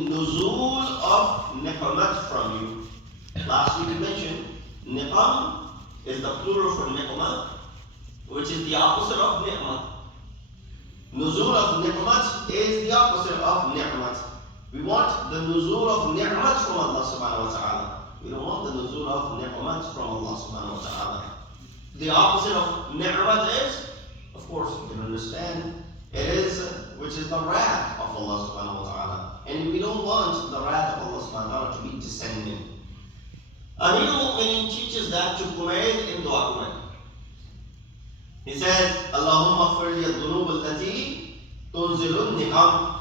nuzul of niqmat from you. Last week we mentioned niqam is the plural for niqmat, which is the opposite of ni'mat. Nuzul of ni'mat is the opposite of ni'mat. We want the nuzul of ni'mat from Allah subhanahu wa ta'ala. We don't want the nuzul of ni'mat from Allah subhanahu wa ta'ala. The opposite of ni'mat is, of course, you can understand, it is, which is the wrath of Allah subhanahu wa ta'ala. And we don't want the wrath of Allah subhanahu wa ta'ala to be descending. Amir al-Mu'minin teaches that to Humayd in Dua Humayd. He says, Allahumma khfir li al-dhunub allati tunzilu niqam.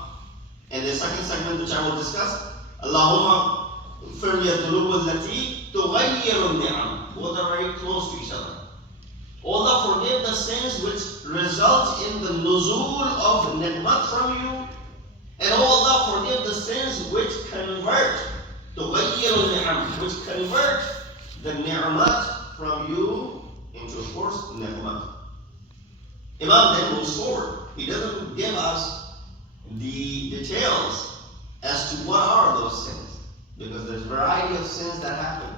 In the second segment, which I will discuss, Allahumma khfir li al-dhunub allati tughayyiru ni'am. Both are very close to each other. Allah forgive the sins which result in the nuzul of ni'mat from you, and Allah forgive the sins which convert tughayyiru ni'am, which convert the ni'mat from you into, of course, ni'mat. Imam then moves forward. He doesn't give us the details as to what are those sins, because there's a variety of sins that happen.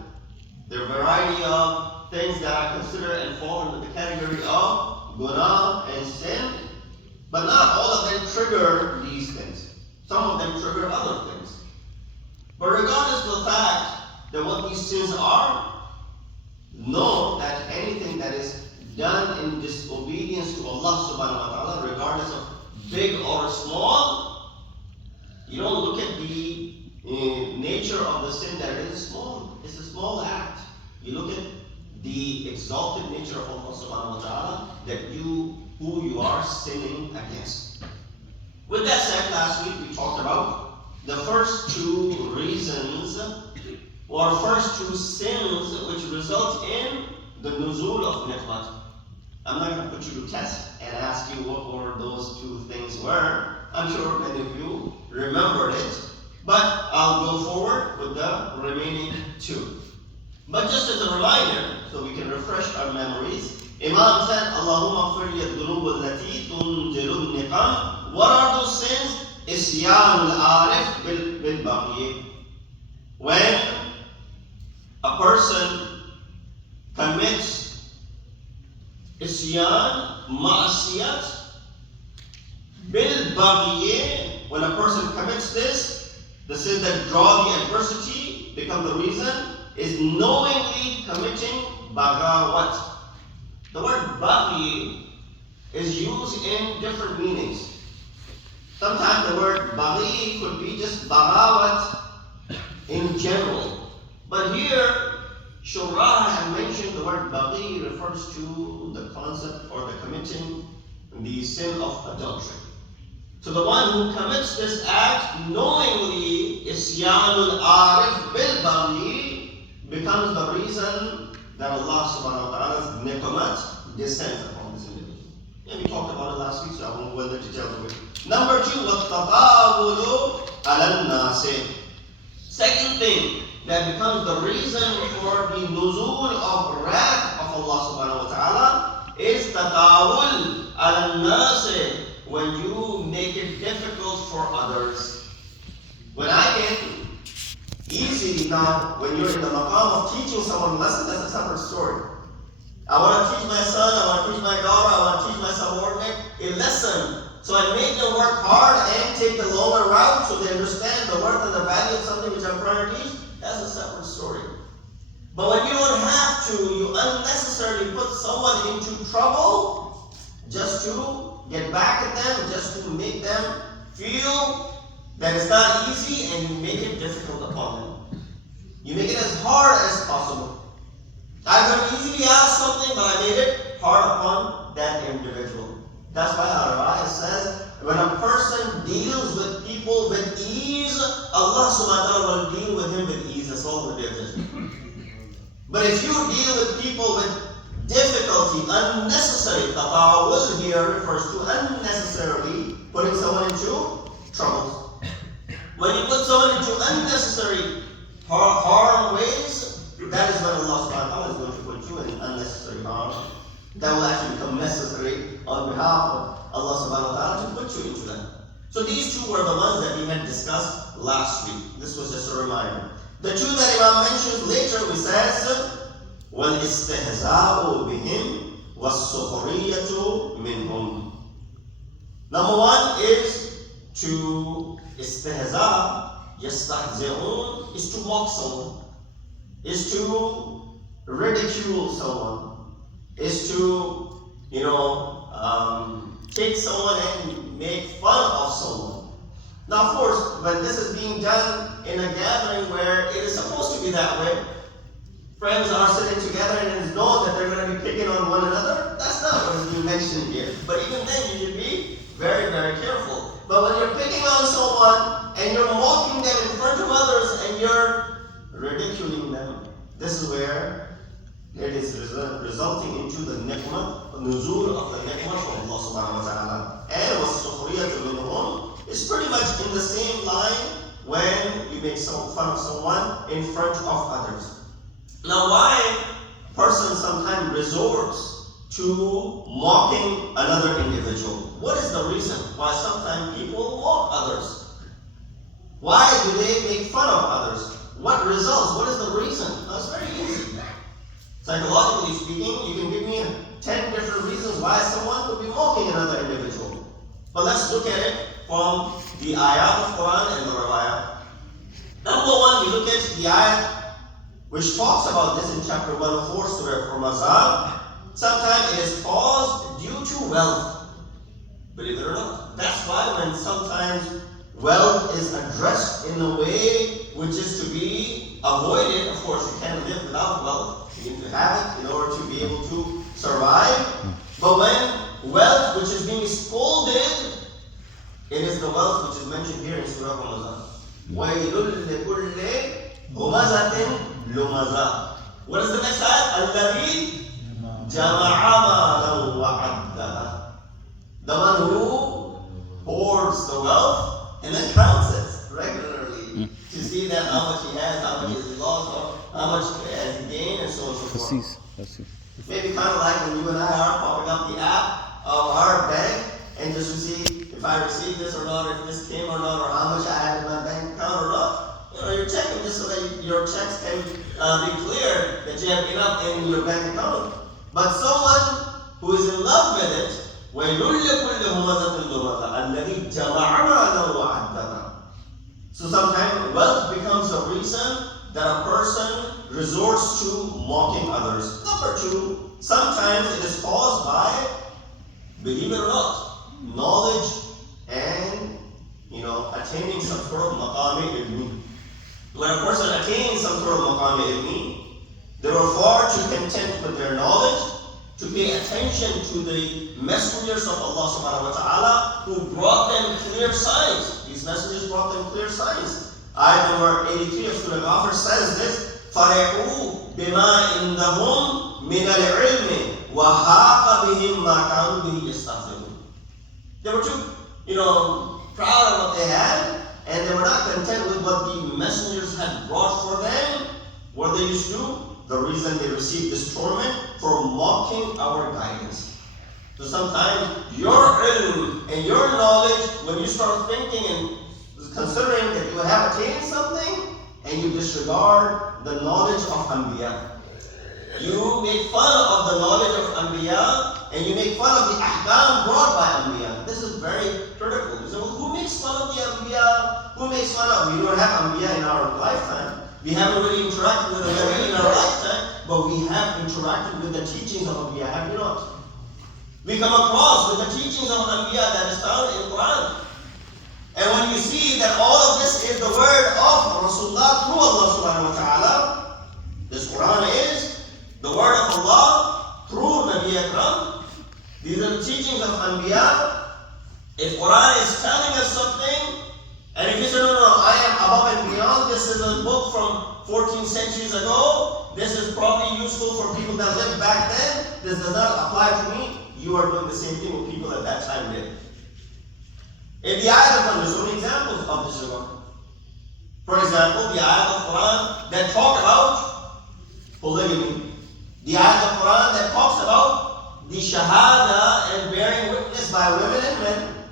There are a variety of things that I consider and fall into the category of guna and sin, but not all of them trigger these things. Some of them trigger other things. But regardless of the fact that what these sins are, know that anything that is done in disobedience to Allah subhanahu wa ta'ala, regardless of big or small, you don't look at the nature of the sin that it is small. It's a small act. You look at the exalted nature of Allah subhanahu wa ta'ala, that who you are sinning against. With that said, last week we talked about the first two reasons, or first two sins which result in the nuzul of niqmat. I'm not going to put you to test and ask you what were those two things were. I'm sure many of you remembered it, but I'll go forward with the remaining two. But just as a reminder, so we can refresh our memories, Imam said, Allahumma khfir li al-dhunub allati tunzilu niqam. What are those sins? Isyan al-arif bil-baghi. When a person commits isyan, ma'asiyat, bil-baghi, when a person commits this, the sins that draw the adversity become the reason, is knowingly committing baghawat. The word baghi is used in different meanings. Sometimes the word baghi could be just baghawat in general. But here, Shurah have mentioned the word baghi refers to the concept or the committing the sin of adultery. So the one who commits this act knowingly, isyanul arif bil baghi, becomes the reason that Allah subhanahu wa ta'ala's niqmat descends upon this individual. And we talked about it last week, so I won't go into the details of it. Number two, وَالتَّطَاوُلُ عَلَى النَّاسِ. Second thing that becomes the reason for the nuzul of wrath of Allah subhanahu wa ta'ala is tatawul al-nasi, when you make it difficult for others. When I can easy now, when you're in the maqam of teaching someone a lesson, that's a separate story. I want to teach my son, I want to teach my daughter, I want to teach my subordinate a lesson. So I make them work hard and take the longer route so they understand the worth and the value of something which I'm trying to teach. That's a separate story. But when you don't have to, you unnecessarily put someone into trouble just to get back at them, just to make them feel that it's not easy, and you make it difficult upon them. You make it as hard as possible. I could easily ask something, but I made it hard upon that individual. That's why Al-Raya says, when a person deals with people with ease, Allah subhanahu wa ta'ala will deal with him with ease. That's all it is. But if you deal with people with difficulty, unnecessary, tatawul here refers to unnecessarily putting someone into trouble. When you put someone into unnecessary harm ways, that is when Allah subhanahu wa ta'ala is going to put you in unnecessary harm. That will actually become necessary on behalf of Allah subhanahu wa ta'ala to put you into that. So these two were the ones that we had discussed last week. This was just a reminder. The two that Imam mentioned later, we says, وَالْإِسْتِهْزَاءُ بِهِمْ وَالسُّخْرِيَّةُ مِنْهُمْ. Number one is to istihza, yastahzi'un, is to mock someone, is to ridicule someone, is to, take someone and make fun of someone. Now, of course, when this is being done in a gathering where it is supposed to be that way, friends are sitting together and it is known that they're going to be picking on one another, that's not what is being mentioned here. But even then, you should be very, very careful. But when you're picking on someone and you're mocking them in front of others and you're ridiculing them, this is where it is resulting into the ni'mah, nuzul of the ni'mah from Allah subhanahu wa ta'ala. And وَالسُّخْرِيَّةُ مِنْهُمْ is pretty much in the same line when you make fun of someone in front of others. Now, why a person sometimes resorts to mocking another individual? What is the reason why sometimes people mock others? Why do they make fun of others? What results? What is the reason? That's very easy. Psychologically speaking, you can give me 10 different reasons why someone would be mocking another individual. But let's look at it from the ayat of Quran and the riwayat. Number one, we look at the ayat which talks about this in chapter 104, Surah Ramazan. Sometimes it is caused due to wealth. Believe it or not. That's why when sometimes wealth is addressed in a way which is to be avoided, of course you can't live without wealth. You need to have it in order to be able to survive. But when wealth which is being scolded, it is the wealth which is mentioned here in Surah Ramazan. وَيْلٌ لِكُلِّ هُمَزَةٍ لُمَزَةٍ. What is the next ayat? الَّذِي جَمَعَ مَالًا وَعَدَّهُ. The one who hoards the wealth and then counts it regularly to see that how much he has, how much he lost, or how much has he gained, and so on and so forth. Maybe kind of like when you and I are popping up the app of our bank and just to see if I received this or not, if this came or not, or how much I have in my bank account or not. You're checking just so that your checks can be clear that you have enough in your bank account. But someone who is in love with it, so sometimes wealth becomes a reason that a person resorts to mocking others. Number two, sometimes it is caused by, believe it or not, knowledge and attaining some sort of maqam ilmi. When a person attains some sort of maqam ilmi, they were far too content with their knowledge to pay attention to the messengers of Allah subhanahu wa ta'ala who brought them clear signs. These messengers brought them clear signs. Ayat number 83 of Surah Ghafir says this, فَرِحُوا بِمَا عِنْدَهُمْ مِنَ الْعِلْمِ وَحَاقَ بِهِمْ مَا كَانُوا بِهِ يَسْتَهْزِئُونَ. They were too, proud of what they had, and they were not content with what the messengers had brought for them. What they used to do? The reason they received this torment for mocking our guidance. So sometimes your ilm and your knowledge, when you start thinking and considering that you have attained something, and you disregard the knowledge of Anbiya. You make fun of the knowledge of Anbiya, and you make fun of the ahkam brought by Anbiya. This is very critical. You say, well, who makes fun of the Anbiya? Who makes fun of? We don't have Anbiya in our lifetime. We haven't really interacted with the Nabi in our lifetime, but we have interacted with the teachings of Anbiya, have we not? We come across with the teachings of Anbiya that is found in Quran. And when you see that all of this is the word of Rasulullah through Allah subhanahu wa ta'ala, this Quran is the word of Allah through Nabi Akram. These are the teachings of Anbiya. If Quran is telling us something, and if you say, no, I am above and beyond, this is a book from 14 centuries ago, this is probably useful for people that lived back then, this does not apply to me, you are doing the same thing with people at that time did. In the ayat of Quran, there's so many examples of this regard. For example, the ayat of Quran that talk about polygamy. The ayat of Quran that talks about the shahada and bearing witness by women and men.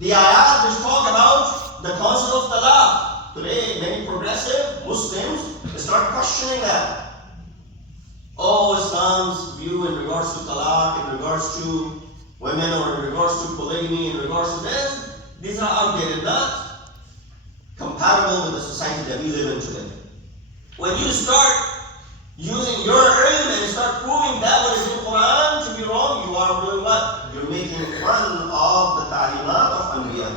The ayat which talk about the concept of talaq. Today, many progressive Muslims start questioning that. Oh, Islam's view in regards to talaq, in regards to women, or in regards to polygamy, in regards to this, these are outdated, not compatible with the society that we live in today. When you start using your ilm and start proving that what is in the Quran to be wrong, you are doing what? You're making fun of the ta'limat of Anbiya.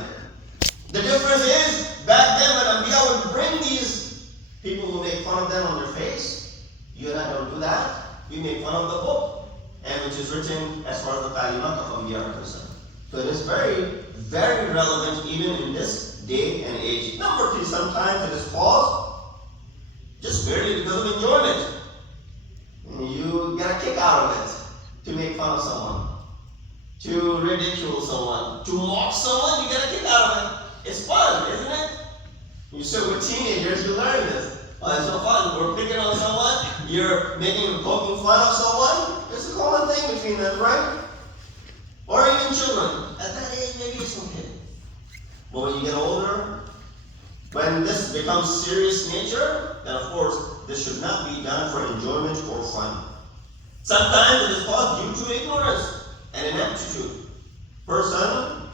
The difference is, back then when Anbiya would bring these, people would make fun of them on their face. You and I don't do that. We make fun of the book, and which is written as far as the ta'limat of Anbiya are concerned. So it is very, very relevant even in this day and age. Number three, sometimes it is false just merely because of enjoyment. You get a kick out of it, to make fun of someone, to ridicule someone, to mock someone, you get a kick out of it. It's fun, isn't it? You sit with teenagers, you learn this. Oh, it's so fun. We're picking on someone, you're poking fun of someone. It's a common thing between them, right? Or even children. At that age, maybe it's okay. But when you get older, when this becomes serious nature, then of course, this should not be done for enjoyment or fun. Sometimes it is caused due to ignorance and ineptitude. Person,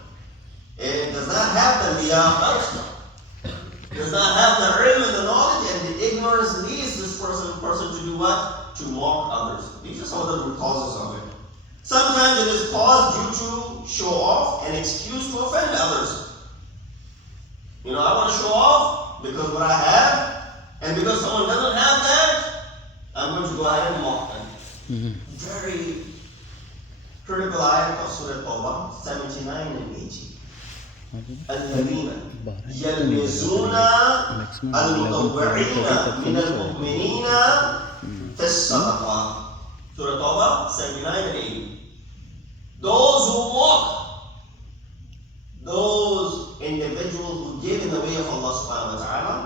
it does not have the liyaqat, does not have the ilm and the knowledge, and the ignorance leads this person to do what? To mock others. These are some of the root causes of it. Sometimes it is caused due to show off and excuse to offend others. You know, I want to show off because what I have, and because someone doesn't have that, I'm going to go ahead and mock them. Very critical ayat of Surah Tawbah, 79 and 80. الذين يلمزون المطوعين من المؤمنين في الصدقات. Surah Tawbah, 79 and 80. Those who mock those individuals who give in the way of Allah subhanahu wa ta'ala,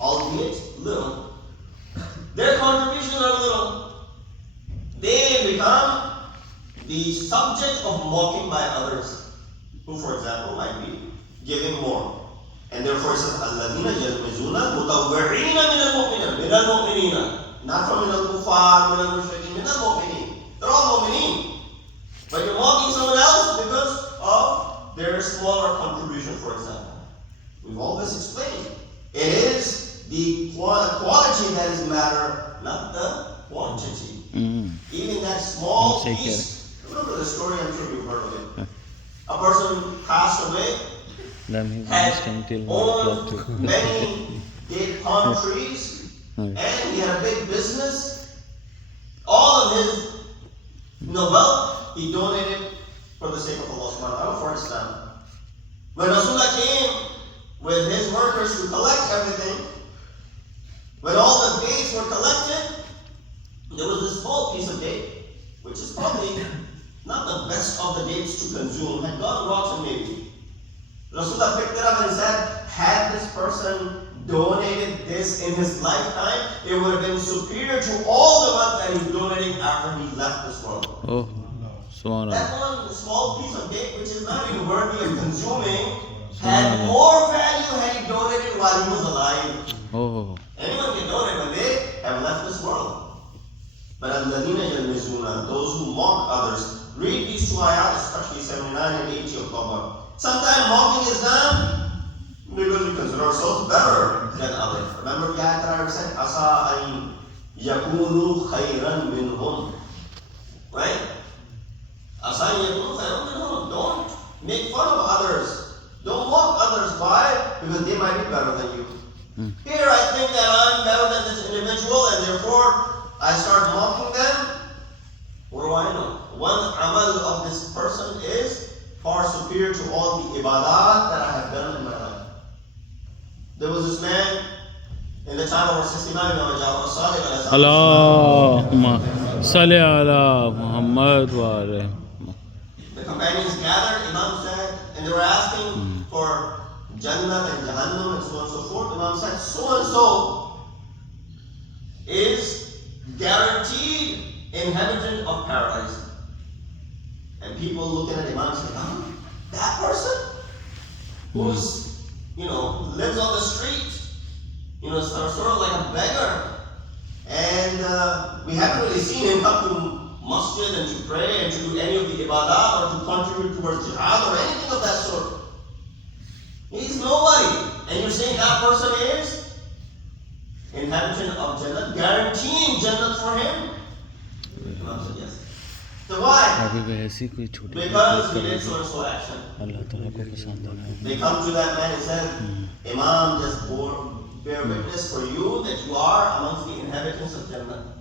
albeit little, their contributions are little, they become the subject of mocking by others, who for example might be giving more. And therefore it says, الَّذِينَ يَلْمِزُونَ مُطَوِّعِينَ مِنَ الْمُؤْمِنِينَ, not from مِنَ الْكُفَّارِ, مِنَ الْمُشْرِكِينَ, مِنَ الْمُؤْمِنِينَ. They're all mu'mineen. But you're mocking someone else because of their smaller contribution, for example. We've always explained. It is the quality that is matter, not the quantity. Even that small piece. Remember the story, I'm sure you've heard of it. A person passed away, had owned many date palm trees, and he had a big business. All of his wealth he donated for the sake of Allah subhanahu wa ta'ala, for Islam. When Rasulullah came with his workers to collect everything, when all the dates were collected, there was this small piece of date, which is probably not the best of the dates to consume, had gone rotten maybe. Rasulullah picked it up and said, had this person donated this in his lifetime, it would have been superior to all the wealth that he's donating after he left this world. That one small piece of date, which is not even worthy of consuming, had more value had he donated while he was alive. Anyone can donate when they have left this world. But الَّذِينَ يَلْمِزُونَ, those who mock others. Read these two ayat, especially 79 and 80 of Tawbah. Sometimes mocking is done because we consider ourselves better than others. Remember the ayat that I said, عَسَىٰ أَن يَكُونُوا خَيْرًا مِنْهُمْ. Right? Don't make fun of others. Don't mock others. Why? Because they might be better than you. Here I think that I'm better than this individual, and therefore I start mocking them. What do I know? One amal of this person is far superior to all the ibadat that I have done in my life. There was this man in the time of our 69 Allahumma salli ala Muhammad wa alayhi. The companions gathered, Imam said, and they were asking for Jannah and Jahannam and so on and so forth. Imam said, so and so is guaranteed inhabitant of paradise. And people looking at Imam said, that person? who's, lives on the street, sort of like a beggar. And we haven't really seen him come to masjid and to pray and to do any of the ibadah or to contribute towards jihad or anything of that sort. He's nobody. And you're saying that person is inhabitant of Jannah, guaranteeing Jannah for him? Imam said yes. So why? Because he did so and so action. They come to that man and said, Imam just bear witness for you that you are amongst the inhabitants of Jannah.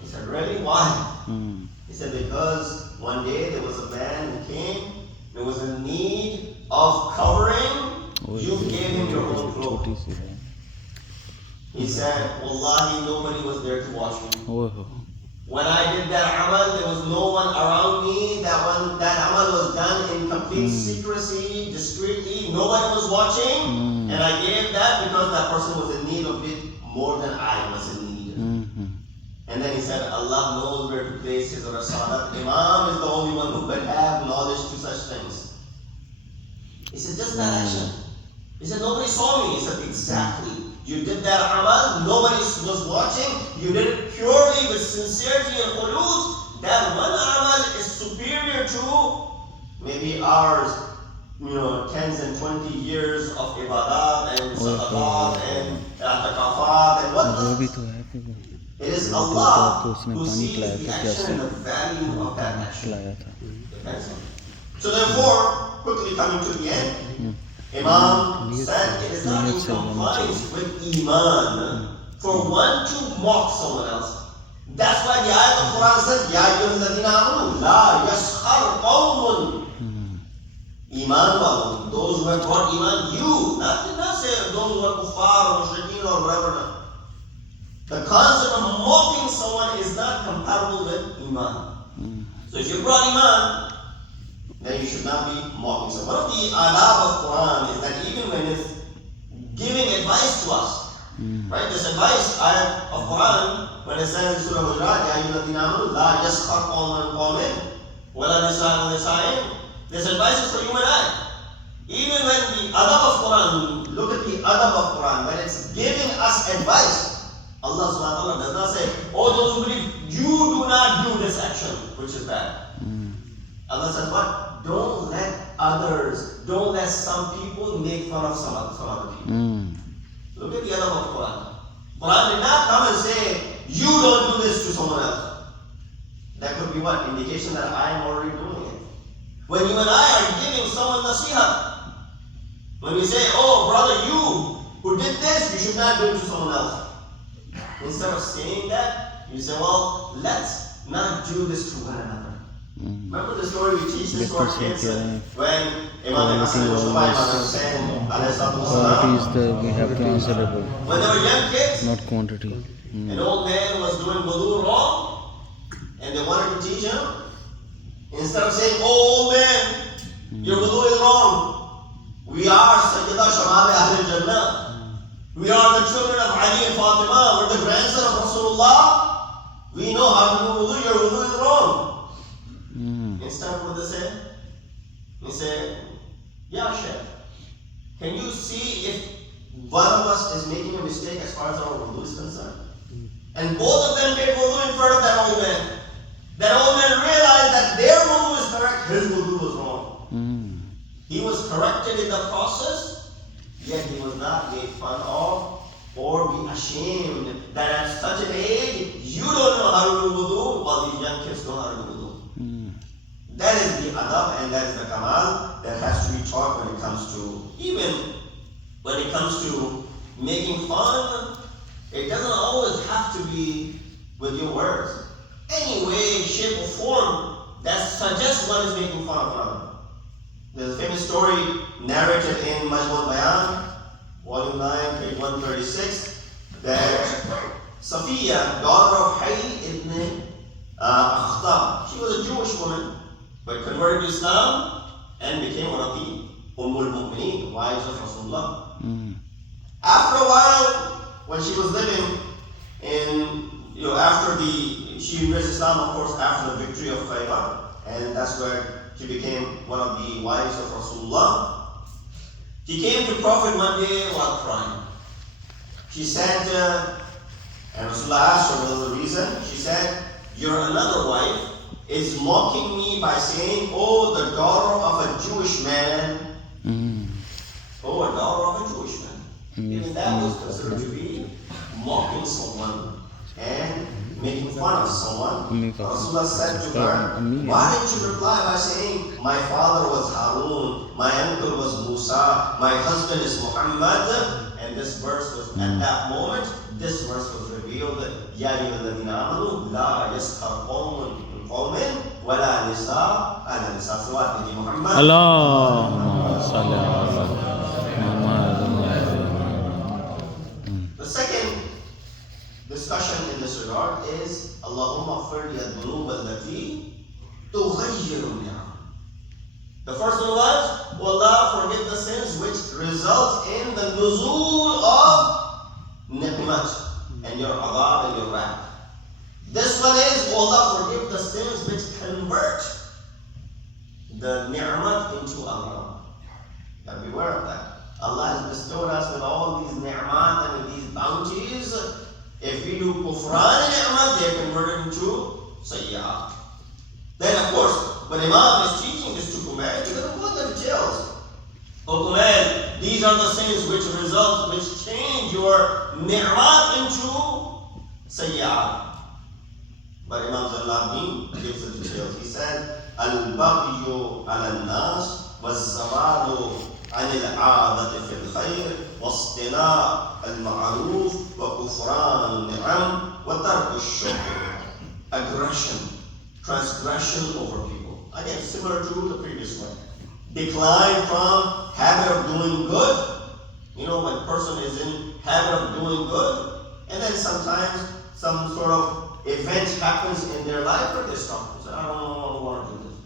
He said, really? Why? He said, because one day there was a man who came, there was a need of covering, you gave him your own clothes. He said, Wallahi, nobody was there to watch me. When I did that amal, there was no one around me. That amal was done in complete secrecy, discreetly. Nobody was watching. And I gave that because that person was in need of it more than I was in need. And then he said, Allah knows where to place his rasalat. Imam is the only one who could have knowledge to such things. He said, just that action. He said, nobody saw me. He said, exactly. You did that amal, nobody was watching, you did it purely with sincerity and khulus. That one amal is superior to maybe ours, 10s and 20 years of ibadat and sadaqat and i'tikafat and whatnot. It is Allah who sees the action and the value of that action. So therefore, quickly coming to the end, Imam said it is not in compliance with Iman for one to mock someone else. That's why the ayat of Quran says, Ya ayyuhalladhina amanu, la yaskhar qawmun. Iman walun, those who have brought Iman, you, not say those who are kuffar or mushrikeen or whatever. The concept of mocking someone is not compatible with Iman. So if you brought Iman, then you should not be mocking. So one of the adab of Quran is that even when it's giving advice to us, right? This advice ayat of Quran, when it says in Surah Hujurat, Ya ayyuhalladhina amanu, la yaskhar qawmun min qawmin, wala nisa'un min nisa'in. This advice is for you and I. Even when the adab of Quran, look at the adab of Quran, when it's giving us advice, Allah subhanahu wa ta'ala does not say, oh, those who believe, you do not do this action, which is bad. Allah says what? Don't let some people make fun of some other people. Look at the adab of Quran. Quran did not come and say, you don't do this to someone else. That could be what? Indication that I am already doing it. When you and I are giving someone nasiha, when we say, oh brother, you who did this, you should not do it to someone else. Instead of saying that, you say, well, let's not do this to one another. Remember the story we teach this to our kids when Imam Hassan was we have to answerable. When they were young kids, not quantity. An old man was doing wudu wrong, and they wanted to teach him. Instead of saying, "Oh old man, your wudu is wrong. We are Sayyida Shabab Ahl-e-Jannah. We are the children of Ali and Fatima. We're the grandson of Rasulullah. We know how to do wudu. Your wudu is wrong." Instead, what they say? They say, "Yeah, Sheikh, can you see if one of us is making a mistake as far as our wudu is concerned?" And both of them did wudu in front of that old man. That old man realized that their wudu is correct, his wudu was wrong. He was corrected in the process, yet he was not made fun of or be ashamed that at such an age, you don't know how to do wudu while these young kids know how to do wudu. That is the adab and that is the kamal that has to be taught when it comes to, even when it comes to making fun. It doesn't always have to be with your words. Any way, shape, or form that suggests one is making fun of another. There's a famous story narrated in Majmul Bayan, volume 9, page 136, that Safiya, daughter of Hayy ibn Akhtab, she was a Jewish woman, but converted to Islam and became one of the Ummul Mu'mineen, wives of Rasulullah. After a while, when she was living in, she embraced Islam, of course, after the victory of Khaybar, and that's where she became one of the wives of Rasulullah. She came to Prophet one day while crying. She said, and Rasulullah asked her the reason. She said, your another wife is mocking me by saying, oh, the daughter of a Jewish man. Oh, a daughter of a Jewish man. Even that was considered to be mocking someone and making fun of someone. Rasulullah said to her, why didn't you reply by saying, my father was Harun, my uncle was Musa, my husband is Muhammad? And this verse was, at that moment, this verse was revealed. Ya ayyuhalladhina amanu la yaskhar qawmun min qawmin wala nisa ala nisa. Salawat nabi Muhammad. Allahumma salli ala Muhammad. The second discussion in this regard is Allahumma ighfir li adh-dhunub allati tughayyiru ni'am. The first one was, oh Allah, forgive the sins which result in the nuzul of ni'mat and your adab and your wrath. This one is, oh Allah, forgive the sins which convert the ni'mat into adab. Gotta be aware of that. Allah has bestowed us with all these ni'mat and with these bounties. If we do kufran ni'mat, they are converted into sayyat. Then of course, when Imam is teaching this to Kumail, he doesn't put the details. Oh Kumail, these are the sins which result, which change your ni'mat into sayyat. But Imam Zalladin gives the details. He said, Al-Baghyu ala-nas was-zawalu an-al-'adati fil-khayr was-istina' al-ma'ruf wa-kufran al-ni'am wa-tark al-shukr. Aggression, transgression over people. Again, similar to the previous one. Decline from habit of doing good. You know, when a person is in habit of doing good, and then sometimes some sort of event happens in their life where they stop. They say, I don't want to do this.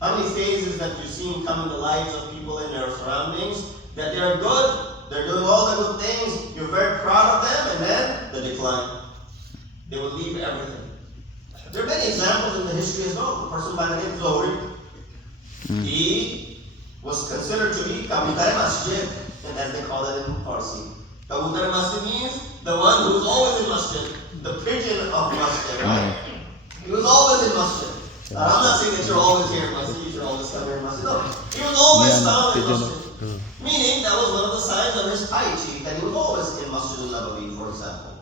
How many phases that you've seen come in the lives of people in their surroundings, that they're good, they're doing all the good things, you're very proud of them, and then the decline. They will leave everything. There are many examples in the history as well. A person by the name of Zohri, he was considered to be Kabutar Masjid, and as they call it in Farsi. Kabutar Masjid means the one who's always in Masjid, the pigeon of Masjid, right? He was always in Masjid. Now, I'm not saying that you're always here in Masjid, you should always come here in Masjid. No, he was always found in Masjid. Meaning that was one of the signs of his piety, that he was always in Masjid al-Nabawi, for example.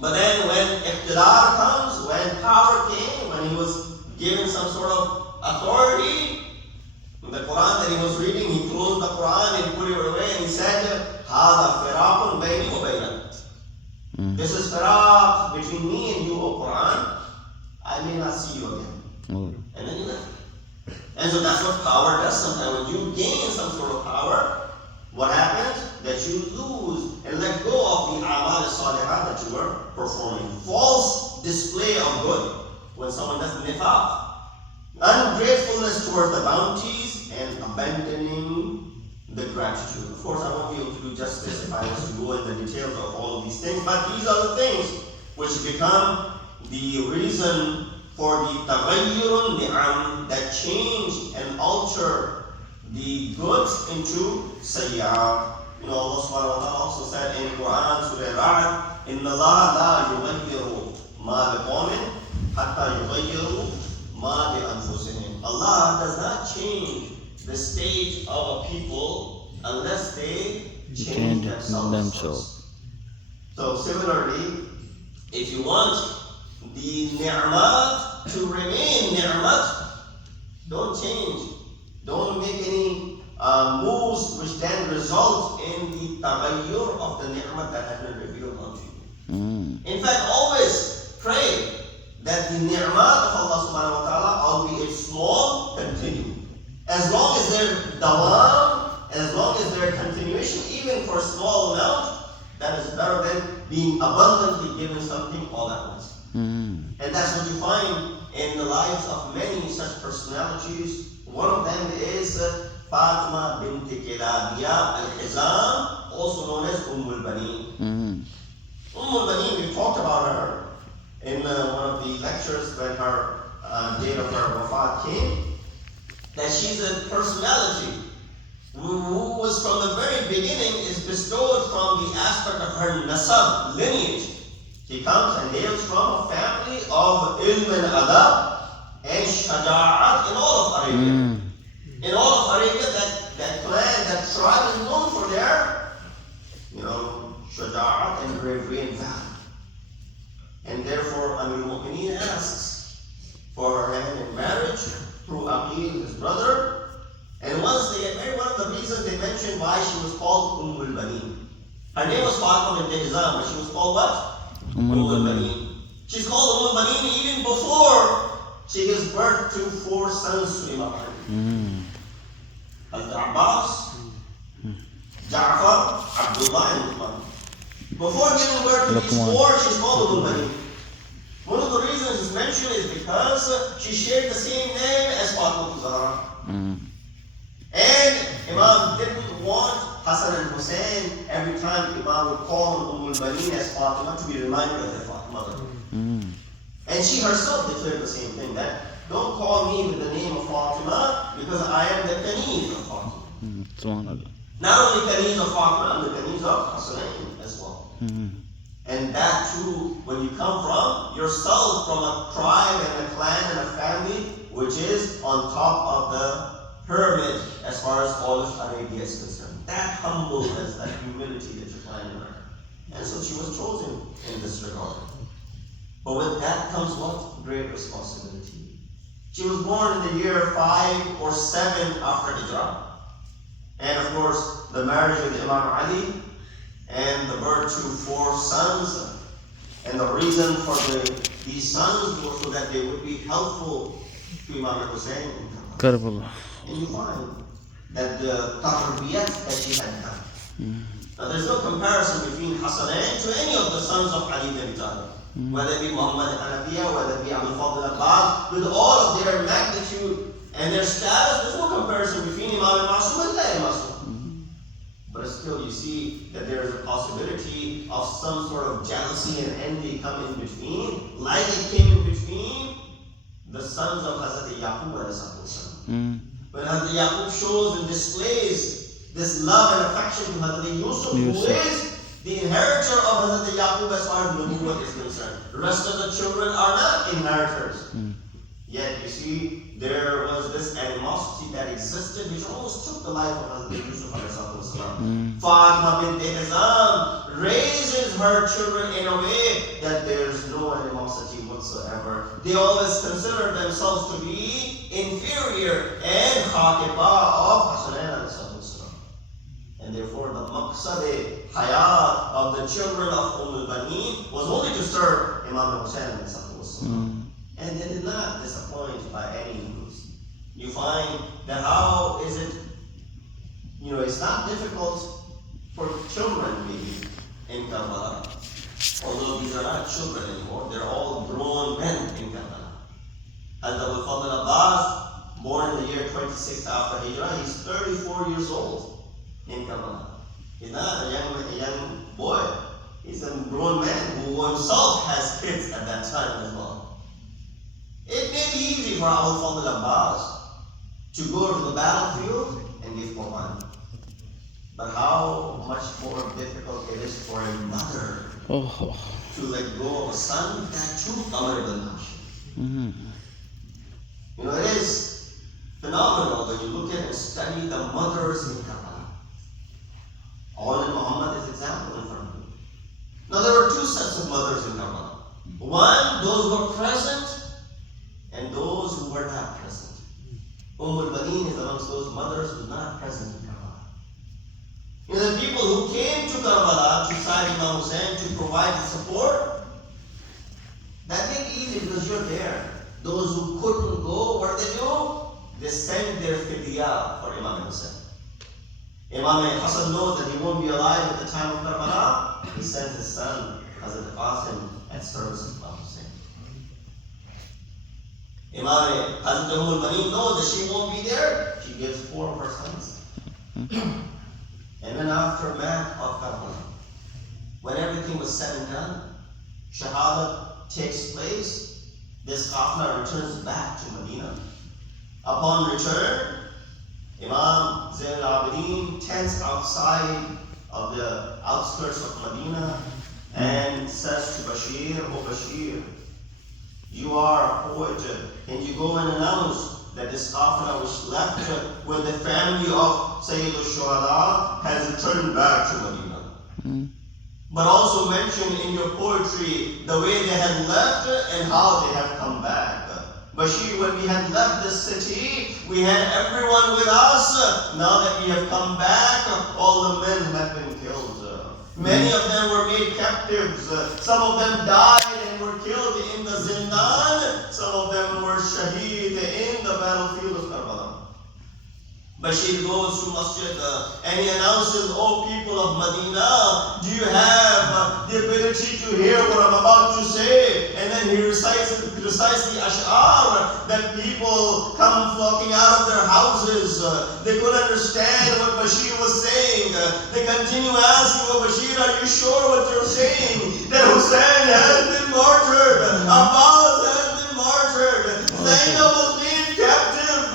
But then when iqtidar comes, when power came, when he was given some sort of authority, the Quran that he was reading, he closed the Quran and put it away and he said, Hada firaqun bayni wa baynak. This is firaq between me and you, O Quran. I may not see you again. And then he left. And so that's what power does sometimes. When you gain some sort of power, what happens? That you lose and let go of the amal al-salihat that you were performing. False display of good. When someone does nifaq. Ungratefulness towards the bounties and abandoning the gratitude. Of course, I won't be able to do justice if I was to go in the details of all of these things, but these are the things which become the reason for the taghayyurun ni'am, that change and alter the goods into sayyah. You know, Allah subhanahu wa ta'ala also said in Quran, Surah Ra'd, Inna Allah la yughayyiru ma biqawmin hatta yughayyiru ma bi anfusihim. Allah does not change the state of a people unless they change themselves. So similarly, if you want the ni'mat to remain ni'mat, don't change. Don't make any moves which then result in the taghayyur of the ni'mat that has been revealed unto you. In fact, always pray that the ni'mat of Allah subhanahu wa ta'ala, albeit small, continue. As long as they're dawam, as long as they're continuation, even for a small amount, that is better than being abundantly given something all at once. And that's what you find in the lives of many such personalities. One of them is Fatima bint Kilabiyya al-Hizam, also known as al-Banin. al-Banin, we talked about her in one of the lectures when her date of her wafat came, that she's a personality who was from the very beginning is bestowed from the aspect of her nasab, lineage. She comes and hails from a family of ilm and adab and shaja'at in all of Arabia. In all of Arabia, that clan, that tribe is known for their, shaja'at and bravery and valor. And therefore, Amir al-Mu'mineen asks for her hand in marriage through Aqil, his brother. And once they get married, one of the reasons they mentioned why she was called al-Baneen. Her name was Fatima bint Hizam, but she was called what? Al-Baneen. She's called al-Baneen even before she gives birth to 4 sons to Imam Ali. Al-Abbas, Ja'far, Abdullah, and Uthman. Before giving birth to these 4, she's called al-Baneen. One of the reasons it's mentioned is because she shared the same name as Fatima Zahra. And Imam didn't want Hassan and Hussein every time Imam would call on al-Baneen as Fatima to be reminded of their mother. And she herself declared the same thing, that don't call me with the name of Fatima because I am the Kaniz of Fatima. Not only Kaniz of Fatima, I'm the Kaniz of Hassan as well. And that too, when you come from yourself, from a tribe and a clan and a family which is on top of the pyramid as far as all of Arabia is concerned. That humbleness, that humility that you find in her. And so she was chosen in this regard. But with that comes what? Great responsibility. She was born in the year 5 or 7 after Hijrah. And of course, the marriage with Imam Ali and the birth to 4 sons. And the reason for these sons was so that they would be helpful to Imam Hussein in Karbala. And you find that the tarbiyat that she had done. Now there's no comparison between Hassanain to any of the sons of Ali bin Abi Talib. Whether it be Muhammad Hanafiya, whether it be Abul Fadl Abbas, with all of their magnitude and their status, there's no comparison between Imam al-Masum and Ghayr al-Masum. But still you see that there is a possibility of some sort of jealousy and envy come in between, like it came in between the sons of Hazrat Yaqub alayhi. When Hazrat Yaqub shows and displays this love and affection to Hazrat Yusuf, who is the inheritor of Hazrat Yaqub as far as Nubuwwat is concerned. The rest of the children are not inheritors. Yet you see, there was this animosity that existed which almost took the life of Hazrat Yusuf alayhi. Fatima bint Hizam raises her children in a way that there's no animosity whatsoever. They always consider themselves to be inferior and khatiba of Hasanain alayhi. And therefore the maqsad hayat of the children of al-Baneen was only to serve Imam Hussein alayhi. And they did not disappoint by any means. You find that how is it, it's not difficult for children maybe in Karbala. Although these are not children anymore, they're all grown men in Karbala. As Abul Fadl Abbas, born in the year 26 after Hijrah, he's 34 years old in Karbala. He's not a young boy. He's a grown man who himself has kids at that time as well. It may be easy for Abul Fadl Abbas to go to the battlefield and give Quran. But how much more difficult it is for a mother to let go of a son, that too honorable. It is phenomenal when you look at and study the mothers in Karbala. All in Muhammad is example in front of you. Now there were 2 sets of mothers in Karbala. One, those who were present, and those who were not present. al-Baneen is amongst those mothers who were not present in Karbala. The people who came to Karbala to side Imam Hussein to provide the support, that may be easy because you're there. Those who couldn't go, what do? They send their fidyah for Imam Hussein. Imam Hassan knows that he won't be alive at the time of Karbala. He sends his son, Hazrat Qasim, at service of Imam Hussein. Imam Hazrat al-Baneen knows that she won't be there. She gives 4 of her sons. And then aftermath of Karbala, when everything was said and done, Shahada takes place. This Qafla returns back to Medina. Upon return, Imam Zain al-Abidin tents outside of the outskirts of Medina and says to Bashir, "Oh Bashir, you are a poet. Can you go and announce that this Qafila which left with the family of Sayyid al-Shuhada has returned back to Medina?" But also mention in your poetry the way they had left and how they have come back. Bashir, when we had left the city, we had everyone with us. Now that we have come back, all the men have been killed. Many of them were made captives. Some of them died and were killed in the Zindan. Some of them were shaheed in the battlefield of Karbala. Bashir goes to Masjid and he announces, "Oh people of Medina, do you have the ability to hear what I'm about to say?" And then he recites the ash'ar that people come flocking out of their houses. They couldn't understand what Bashir was saying. They continue asking, "Oh Bashir, are you sure what you're saying? That Hussein has been martyred, Abbas has been martyred, Zainab was made captive."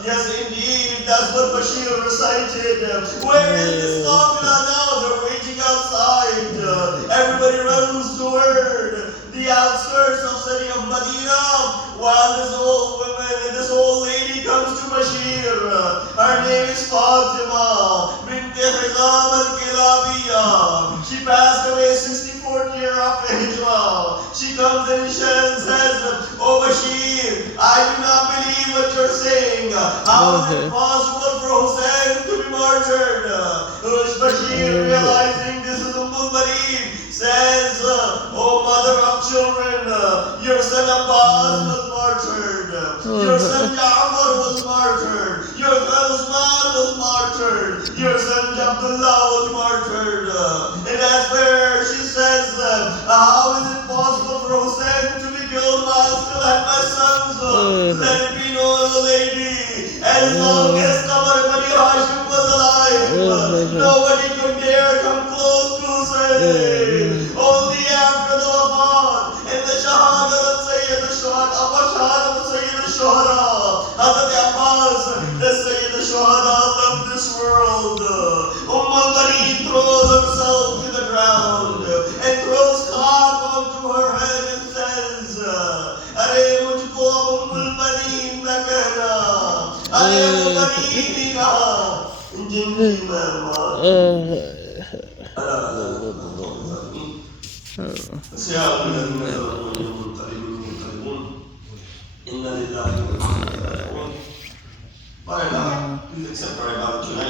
Yes, indeed, that's what Bashir recited. Where is this Qafila now? They're waiting outside. Everybody runs toward the outskirts of city of Medina, while this old woman and this old lady comes to Bashir. Her name is Fatima bint Hizam al-Kilabiya. She passed away 64th year after Hijrah. She comes and she says, "Oh Bashir, I do not believe what you're saying. How is it possible for Hussein to be martyred?" Bashir, realizing this is Al-Barid, says, "Oh mother of children, your son Abbas was martyred. Your son Ja'far was martyred. Your son Usman was martyred. Your son Abdullah was martyred." And that's where she says, "How is it possible for Hussein to be killed while I still have my sons?" Let it be known, O lady, as long as Qamar Bani Hashim was alive, nobody could dare come close to Hussein. Only after the wafat and the shahadat of Sayyid al-Shuhada, Hazrat Abbas, the Sayyid al-Shuhada left this world. Al-Barid throws herself to the ground and throws khak onto her head and says, "Arey mujhko ab Al-Barid na kehna, arey Al-Barid hi kaha, jinki mehman." Please accept our ibadah tonight.